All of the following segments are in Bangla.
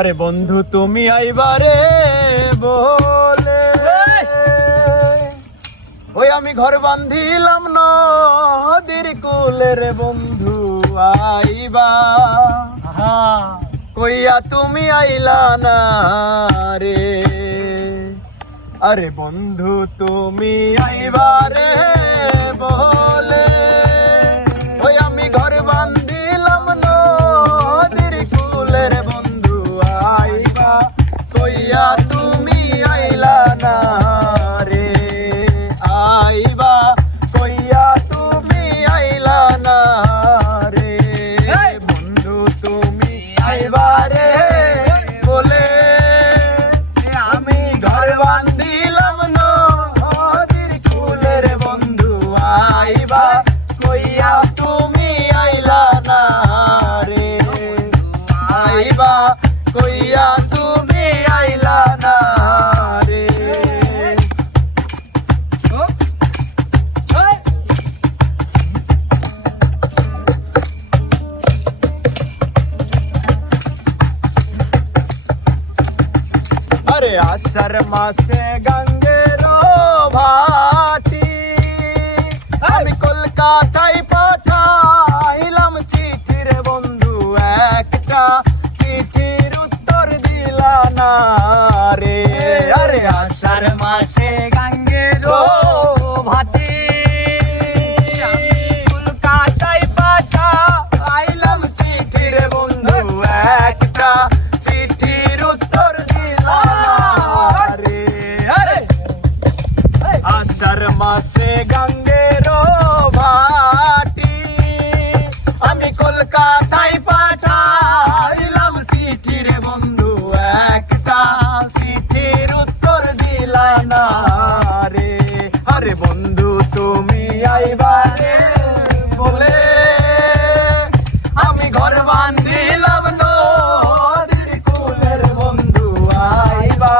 আরে বন্ধু তুমি আইবারে বলে ওই আমি ঘর বান্ধিলাম নদীর কুলে রে বন্ধু আইবা কইয়া তুমি আইলা না রে। আরে বন্ধু তুমি আইবারে বলে ওই আমি ঘর বান্ধিলাম নদীর কুলে রে বন্ধু আইবা কইয়া তুমি আইলা না রে। আইবা কইয়া তুমি আইলা না রে। বন্ধু তুমি আইবা রে বলে আমি ঘর বান্ধিলাম নদীর কুলে রে বন্ধু আইবা কইয়া তুমি আইলা না রে। আইবা কইয়া তুমি আইলা না রে। আরে আষাঢ় মাসে গঙ্গের ভাটি আমি কলকাতায় পাঠাইলাম চিঠি রে বন্ধু একটা চিঠির উত্তর দিলা না রে। আরে আষাঢ় মাসে গঙ্গের ভাটি আমি কলকাতায় পাঠাইলাম চিঠি রে বন্ধু একটা চিঠির উত্তর দিলা রে। আরে আষাঢ় মাসে গঙ্গের ভাটি আমি কলকাতায় পাঠাইলাম চিঠি রে বন্ধু একটা চিঠির উত্তর দিলা না রে। আরে বন্ধু তুমি আইবা রে বলে আমি ঘর বান্ধিলাম নদীর কুলের বন্ধু আইবা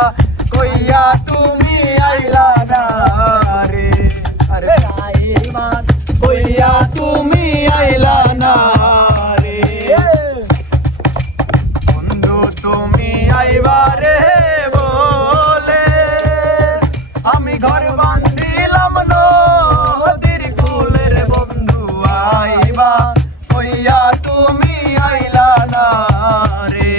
কইয়া তুমি আইলা না রে। আরে আইবা কইয়া তুমি আইলা না রে। বন্ধু তুমি আইবা রে বলে আমি ঘর বান্ধিলাম নদীর কুলের বন্ধু আইবা কইয়া তুমি আইলা না রে।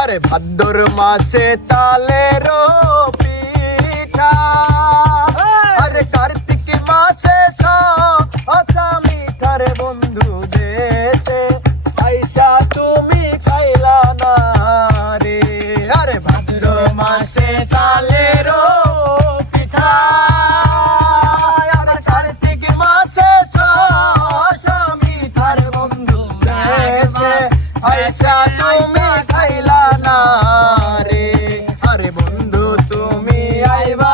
আরে ভাদ্র মাসে চালের পিঠা আরে কার্তিক মাসে আচ্ছা মিঠার বন্ধু দেশে আইসা তুমি খাইলা না রে। আরে ভাদ্র মাসে চালের পিঠা আরে কার্তিক মাসে মিঠার বন্ধু দেশে আইসা তুমি খাইলা না রে। আরে বন্ধু তুমি আইবা